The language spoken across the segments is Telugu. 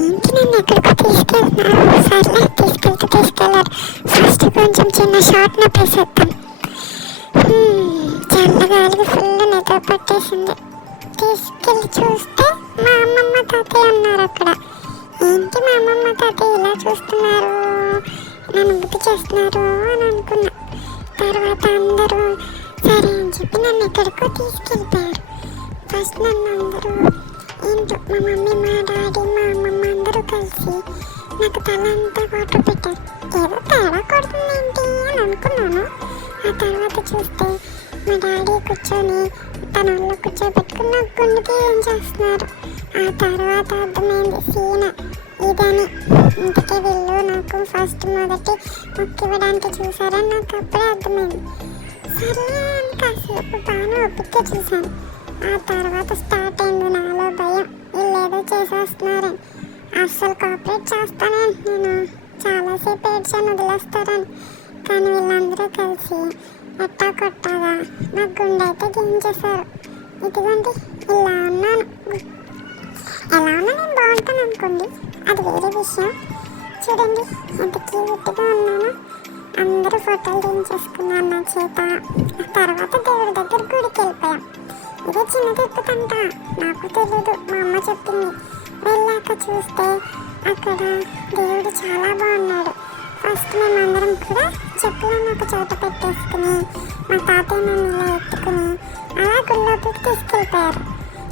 ఏంటి నన్ను ఎక్కడికి తీసుకెళ్తున్నారు? సర్లే తీసుకెళ్ళారు. ఫస్ట్ కొంచెం చిన్న షార్ట్ నొప్పేసేద్దాం. చల్లగాలికి ఫుల్ నిద్ర పట్టేసింది. తీసుకెళ్ళి చూస్తే మా అమ్మమ్మ తాతయ్య ఉన్నారు అక్కడ. ఏంటి మా అమ్మమ్మ తాతయ్య ఇలా చూస్తున్నారు, నన్ను గుర్తు చేస్తున్నారు అని అనుకున్నా. తర్వాత అందరూ సరే అని చెప్పి నన్ను ఎక్కడికో తీసుకెళ్ళిపోయారు. ఫస్ట్ నన్ను అందరూ ఏంటో మా మమ్మీ, మా డాడీ, మా అమ్మమ్మ అందరూ కలిసి నాకు తల అంతా వాటర్ పెట్టారు. ఏదో తేడా కొడుతుందేంటి అని అనుకున్నాను. ఆ తర్వాత చూస్తే మా డాడీ కూర్చొని తన ఒళ్ళో కూర్చోబెట్టుకుని నాకు గుండెకి ఏం చేస్తున్నారు. ఆ తర్వాత అర్థమైంది సీన ఇదని. ఇంతకే వీళ్ళు నాకు మొదటి మొక్కు ఇవ్వడానికి చూసారని నాకు అప్పుడే అర్థమైంది. సర్లే అని కాసేపు బాగా ఒప్పిక చూశాను. ఆ తర్వాత స్టార్ట్ అయింది నాలో భయం, వీళ్ళు ఏదో చేసేస్తున్నారని. అస్సలు కోఆపరేట్ చేస్తానని నేను చాలాసేపు ఏడ్చాను వదిలేస్తారని. కానీ వీళ్ళందరూ కలిసి ఎట్టా కొట్టాగా నా గుండె అయితే గెలిచేశారు. ఇదిగోండి ఇలా ఉన్నాను. ఎలా ఉన్నా నేను బాగుంటాను అనుకోండి, అది వేరే విషయం. చూడండి ఎంత క్యూట్గా ఉన్నాను. అందరూ ఫోటోలు దించేసుకున్నారు నా చేత. ఆ తర్వాత దేవుడి దగ్గర గుడికి వెళ్ళిపోయాం. ఇదే చిన్న తిప్పుతంట, నాకు తెలీదు, మా అమ్మ చెప్పింది. వెళ్ళాక చూస్తే అక్కడ దేవుడు చాలా బాగున్నాడు. ఫస్ట్ మేమందరం కూడా చెప్పులను ఒక చోట పెట్టేసుకుని మా తాతయ్య నన్ను ఇలా ఎత్తుకుని అలా గుళ్ళోకి తీసుకెళ్ళిపోయారు.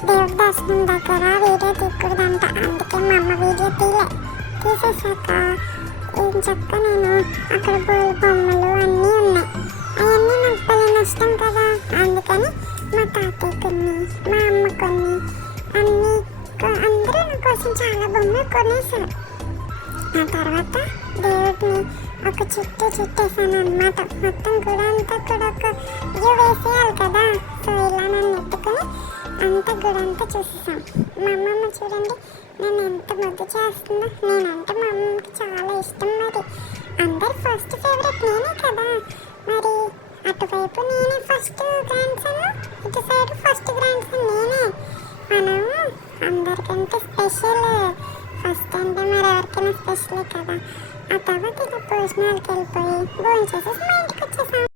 దేవుడి దర్శనం దగ్గర వీడియో తీయకూడదంట, అందుకే మా అమ్మ వీడియో తీసేసాక ఏం చక్క నేను అక్కడ బోల్ బొమ్మలు అన్నీ ఉన్నాయి. అవన్నీ నాకు పెద్ద నష్టం కదా, అందుకని మా తాతయ్య కొన్ని, మా అమ్మ కొన్ని, అన్నీ అందరూ నా కోసం చాలా బొమ్మలు కొనేశారు. ఆ తర్వాత దేవుడిని ఒక చుట్టేసాను అనమాట. మొత్తం కూడా అంతా కూడా ఒక వ్యూ వేసేయాలి కదా. సో ఇలా నన్ను ఎత్తుకొని అంతా గుడంతా చూసేసాం. మా అమ్మమ్మ చూడండి నేను ఎంత ముద్దు చేస్తుందో. నేనంటే మా అమ్మమ్మకి చాలా ఇష్టం. మరి అందరు ఫస్ట్ ఫేవరెట్ నేనే కదా. మరి అటువైపు నేనే ఫస్ట్ గ్రాండ్ సన్, ఇటు సైడ్ ఫస్ట్ గ్రాండ్ సన్ నేనే. మనం అందరికంటే స్పెషల్. ఫస్ట్ అంటే మరి ఎవరికైనా స్పెషలే కదా. ఆ తర్వాత ఇలా భోజనాలకు వెళ్ళిపోయి భోజనం చేసేసి మా ఇంటికి వచ్చేసాం.